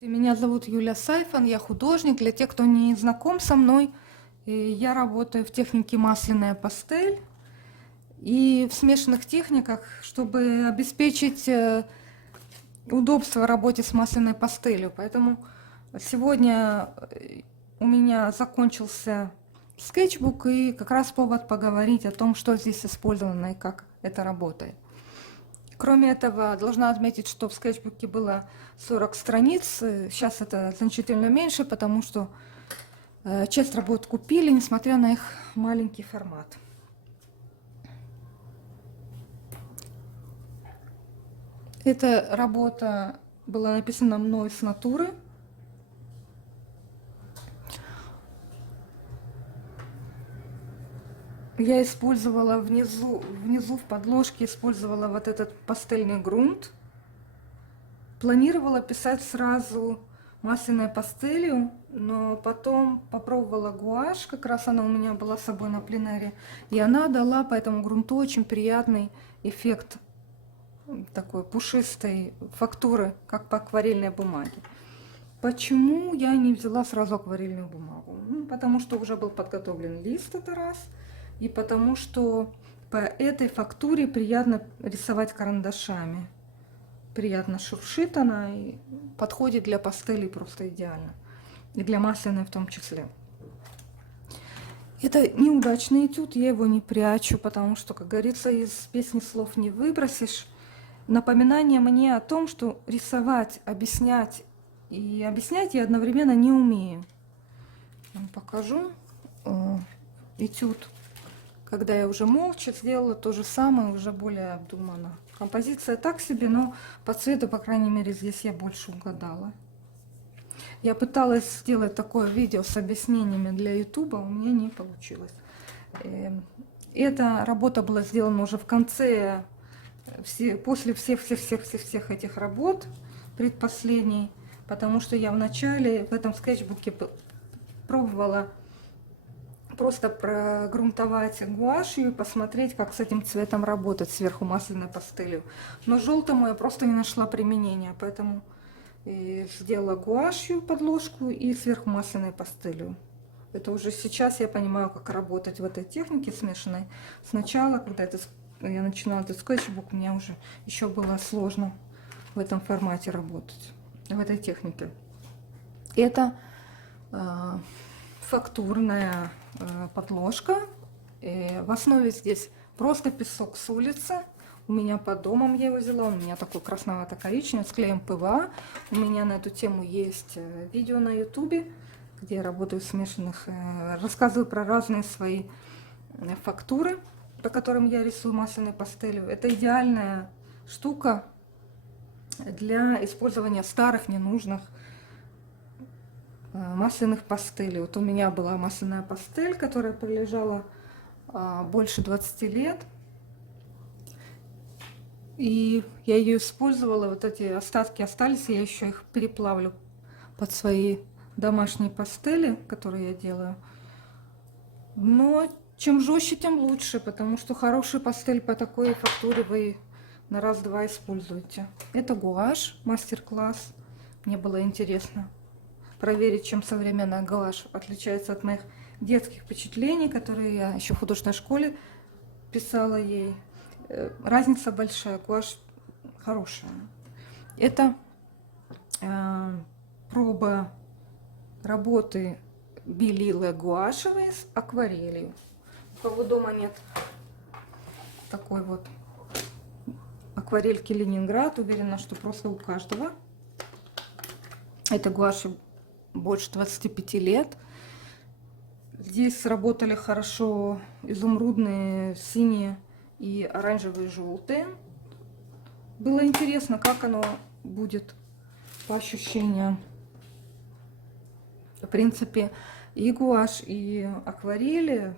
Меня зовут Юля Сайфан, я художник. Для тех, кто не знаком со мной, я работаю в технике масляная пастель и в смешанных техниках, чтобы обеспечить удобство в работе с масляной пастелью. Поэтому сегодня у меня закончился скетчбук, и как раз повод поговорить о том, что здесь использовано и как это работает. Кроме этого, должна отметить, что в скетчбуке было 40 страниц. Сейчас это значительно меньше, потому что часть работ купили, несмотря на их маленький формат. Эта работа была написана мной с натуры. Я использовала внизу в подложке использовала вот этот пастельный грунт. Планировала писать сразу масляной пастелью, но потом попробовала гуашь, как раз она у меня была с собой на пленэре, и она дала по этому грунту очень приятный эффект такой пушистой фактуры, как по акварельной бумаге. Почему я не взяла сразу акварельную бумагу? Потому что уже был подготовлен лист, это раз, и потому что по этой фактуре приятно рисовать карандашами. Приятно шуршит она и подходит для пастели просто идеально. И для масляной в том числе. Это неудачный этюд, я его не прячу, потому что, как говорится, из песни слов не выбросишь. Напоминание мне о том, что рисовать, объяснять я одновременно не умею. Вам покажу этюд, когда я уже молча сделала то же самое, уже более обдуманно. Композиция так себе, но по цвету, по крайней мере, здесь я больше угадала. Я пыталась сделать такое видео с объяснениями для YouTube, у меня не получилось. Эта работа была сделана уже в конце, после всех этих работ, предпоследней, потому что я в начале в этом скетчбуке пробовала просто прогрунтовать гуашью и посмотреть, как с этим цветом работать сверху масляной пастелью. Но желтому я просто не нашла применения, поэтому сделала гуашью подложку и сверху масляной пастелью. Это уже сейчас я понимаю, как работать в этой технике смешанной. Сначала, когда я начинала этот скетчбук, мне уже еще было сложно в этом формате работать, в этой технике. Это фактурная подложка. В основе здесь просто песок с улицы. У меня под домом я его взяла. У меня такой красновато-коричневый с клеем ПВА. У меня на эту тему есть видео на YouTube, где я работаю в смешанных, рассказываю про разные свои фактуры, по которым я рисую масляной пастелью. Это идеальная штука для использования старых, ненужных масляных пастелей. Вот у меня была масляная пастель, которая пролежала больше 20 лет. И я ее использовала, вот эти остатки остались, я еще их переплавлю под свои домашние пастели, которые я делаю. Но чем жестче, тем лучше, потому что хорошую пастель по такой фактуре вы на раз-два используете. Это гуашь, мастер-класс. Мне было интересно проверить, чем современная гуашь отличается от моих детских впечатлений, которые я еще в художественной школе писала ей. Разница большая, гуашь хорошая. Это проба работы белила гуашевой с акварелью. У кого дома нет такой вот акварельки Ленинград, уверена, что просто у каждого. Это гуаши больше 25 лет. Здесь сработали хорошо изумрудные, синие и оранжевые, желтые. Было интересно, как оно будет по ощущениям. В принципе, и гуашь, и акварели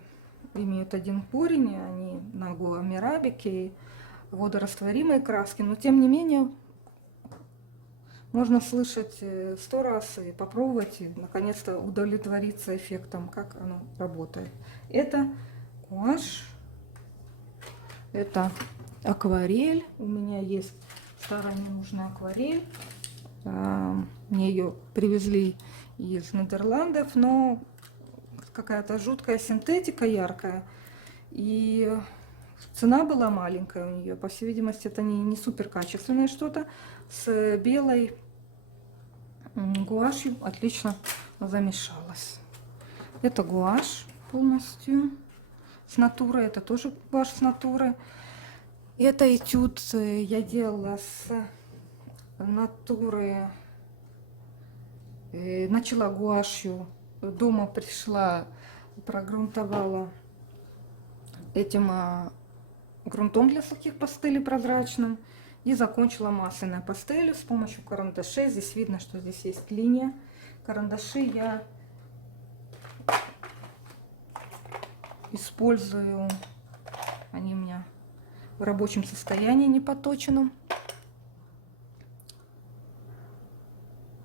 имеют один корень, они на гуамирабике и водорастворимые краски, но тем не менее можно слышать 100 раз и попробовать, и наконец-то удовлетвориться эффектом, как оно работает. Это гуашь, это акварель. У меня есть старая ненужная акварель. Мне ее привезли из Нидерландов, но какая-то жуткая синтетика яркая. И цена была маленькая у нее. По всей видимости, это не супер качественное что-то. С белой гуашью отлично замешалось. Это гуашь полностью с натурой. Это тоже гуашь с натурой. Это этюд я делала с натуры. Начала гуашью. Дома пришла, прогрунтовала этим грунтом для сухих пастелей прозрачным. И закончила масляной пастелью с помощью карандашей. Здесь видно, что здесь есть линия. Карандаши я использую. Они у меня в рабочем состоянии, не поточенном.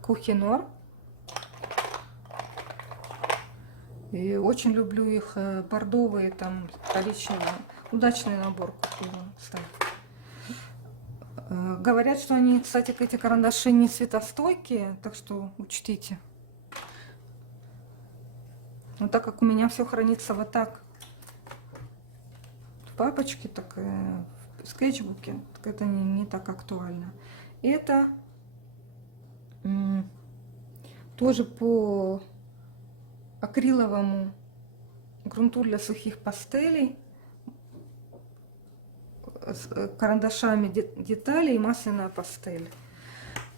Кухинор. И очень люблю их бордовые, там коричневые. Удачный набор купила, кстати. Говорят, что они, кстати, эти карандаши не светостойкие, так что учтите. Но так как у меня все хранится вот так в папочке, так в скетчбуке, так это не так актуально. Это тоже по акриловому грунту для сухих пастелей, с карандашами детали и масляная пастель.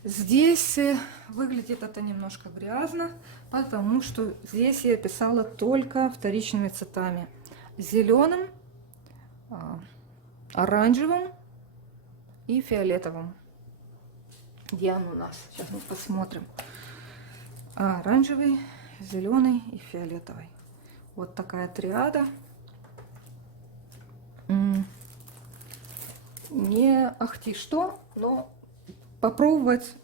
Здесь выглядит это немножко грязно, потому что здесь я писала только вторичными цветами: зеленым, оранжевым и фиолетовым. Где он у нас? Сейчас мы посмотрим. Оранжевый, зеленый и фиолетовый. Вот такая триада. Не ахти что, но попробовать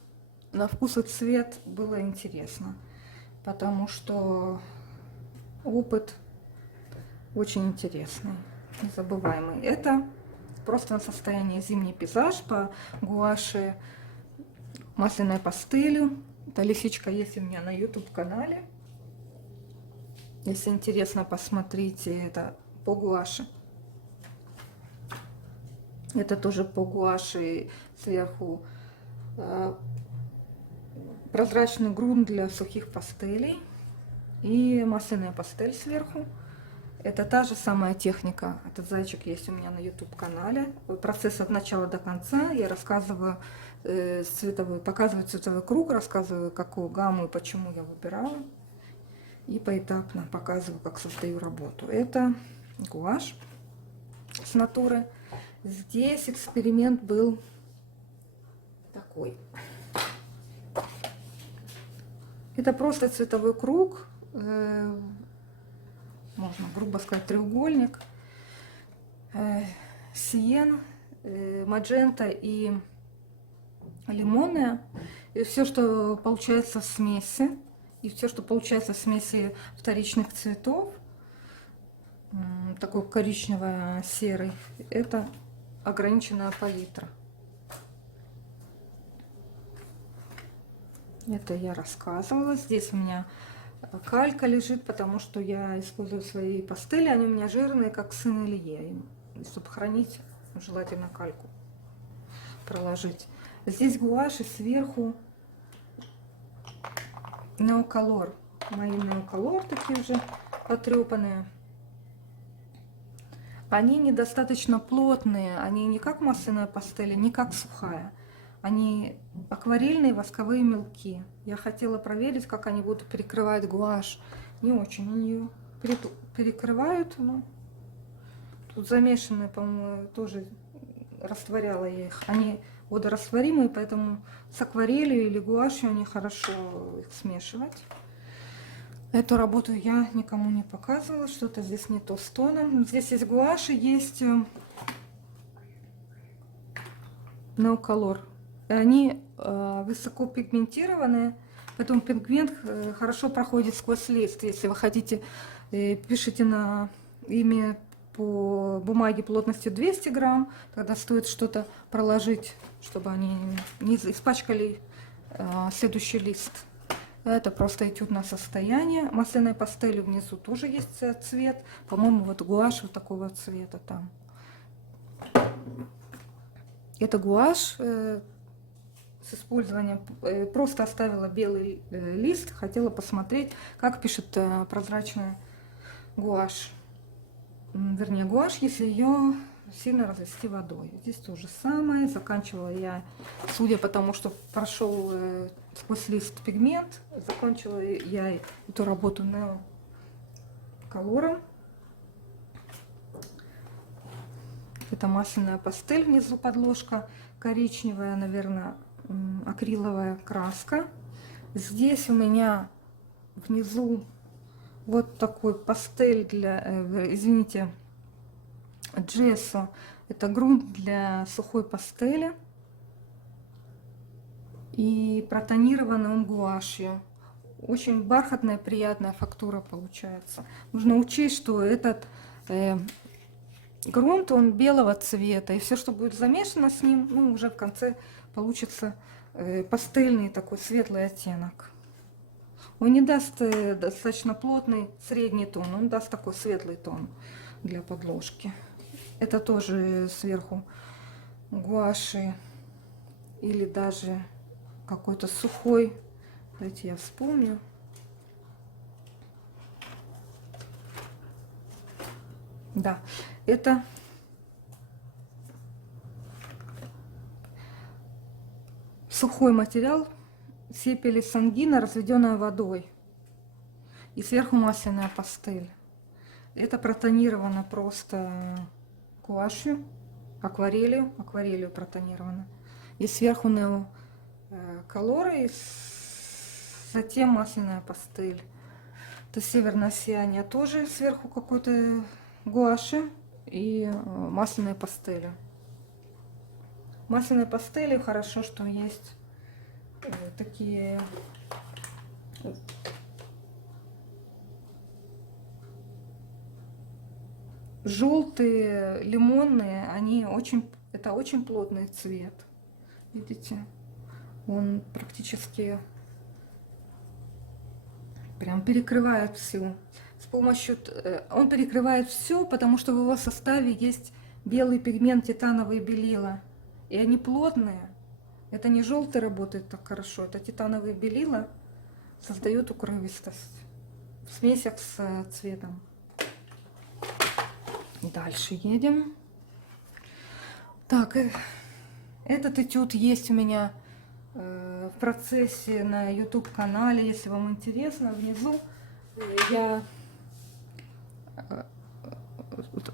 на вкус и цвет было интересно, потому что опыт очень интересный, незабываемый. Это просто на состоянии зимний пейзаж по гуаши масляной пастелью. Эта лисичка есть у меня на YouTube канале. Если интересно, посмотрите, это по гуаши. Это тоже по гуаши, сверху прозрачный грунт для сухих пастелей и масляная пастель сверху. Это та же самая техника. Этот зайчик есть у меня на YouTube канале. Процесс от начала до конца. Я рассказываю показываю цветовой круг, рассказываю, какую гамму и почему я выбираю. И поэтапно показываю, как создаю работу. Это гуашь с натуры. Здесь эксперимент был такой. Это просто цветовой круг, можно грубо сказать треугольник, сиен, маджента и лимонная. И все, что получается в смеси, вторичных цветов, такой коричнево-серый, это ограниченная палитра. Это я рассказывала. Здесь у меня калька лежит, потому что я использую свои пастели. Они у меня жирные, как сын Илье. И чтобы хранить, желательно кальку проложить. Здесь гуаши сверху неоколор. Мои неоколор такие уже потрепанные. Они недостаточно плотные, они не как масляная пастель, не как сухая. Они акварельные восковые мелки. Я хотела проверить, как они будут перекрывать гуашь. Не очень они ее перекрывают, но тут замешанные, по-моему, тоже растворяла я их. Они водорастворимые, поэтому с акварелью или гуашью они хорошо их смешивать. Эту работу я никому не показывала, что-то здесь не то с тоном. Здесь есть гуаши, есть неоколор. Они высоко пигментированные, поэтому пигмент хорошо проходит сквозь лист. Если вы хотите, пишите на ими по бумаге плотностью 200 грамм, тогда стоит что-то проложить, чтобы они не испачкали Следующий лист. Это просто этюдное состояние. Масляной пастелью внизу тоже есть цвет. По-моему, вот гуашь вот такого цвета там. Это гуашь с использованием. Просто оставила белый лист. Хотела посмотреть, как пишет прозрачная гуашь. Вернее, гуашь, если ее сильно развести водой. Здесь то же самое. Заканчивала я, судя по тому, что прошел сквозь лист пигмент, закончила я эту работу колором. Это масляная пастель, внизу подложка коричневая, наверное, акриловая краска. Здесь у меня внизу вот такой пастель для, извините, джессо. Это грунт для сухой пастели. И протонированный он гуашью. Очень бархатная, приятная фактура получается. Нужно учесть, что этот грунт, он белого цвета. И все, что будет замешано с ним, ну, уже в конце получится пастельный такой светлый оттенок. Он не даст достаточно плотный средний тон, он даст такой светлый тон для подложки. Это тоже сверху гуаши или даже какой-то сухой. Давайте я вспомню. Да, это сухой материал сепия сангина, разведенная водой. И сверху масляная пастель. Это протонировано просто гуашью, акварелью протонировано. И сверху неоколора, и затем масляная пастель. Это северное сияние, тоже сверху какой-то гуаши и масляной пастели. Масляной пастели хорошо, что есть такие желтые, лимонные, это очень плотный цвет. Видите, он практически прям перекрывает всю. Он перекрывает все, потому что в его составе есть белый пигмент, титановые белила, и они плотные. Это не желтый работает так хорошо, это титановые белила создают укрывистость в смесях с цветом. Дальше едем. Так, этот этюд есть у меня в процессе на YouTube канале, если вам интересно. Внизу я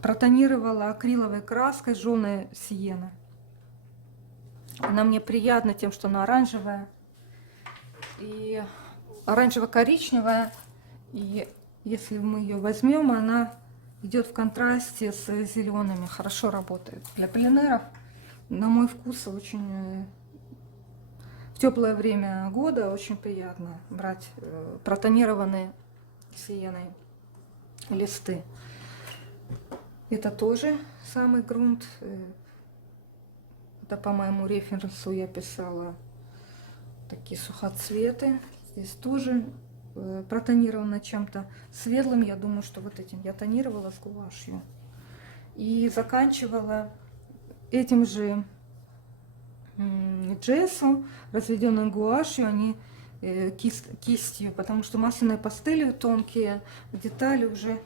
протонировала акриловой краской жженая сиена. Она мне приятна тем, что она оранжевая и оранжево-коричневая. И если мы ее возьмем, она идет в контрасте с зелеными. Хорошо работает. Для пленеров, на мой вкус, очень в теплое время года очень приятно брать протонированные сиеной листы. Это тоже самый грунт. Это по моему референсу я писала такие сухоцветы. Здесь тоже протонировано чем-то светлым. Я думаю, что вот этим я тонировала с гуашью. И заканчивала этим же джессом, разведенным гуашью, они кистью, потому что масляной пастелью тонкие детали уже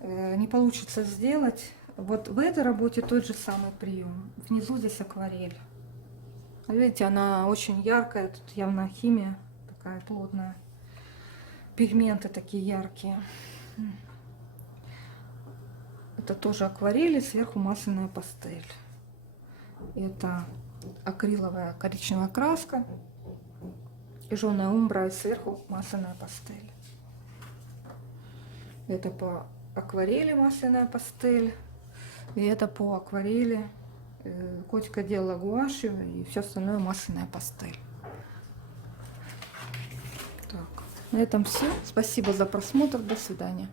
не получится сделать. Вот в этой работе тот же самый прием. Внизу здесь акварель. Видите, она очень яркая, тут явно химия такая плотная. Пигменты такие яркие. Это тоже акварель, и сверху масляная пастель. Это акриловая коричневая краска и жженая умбра, и сверху масляная пастель. Это по акварели масляная пастель, и это по акварели котика делала гуашью, и все остальное масляная пастель. Так, на этом все. Спасибо за просмотр. До свидания.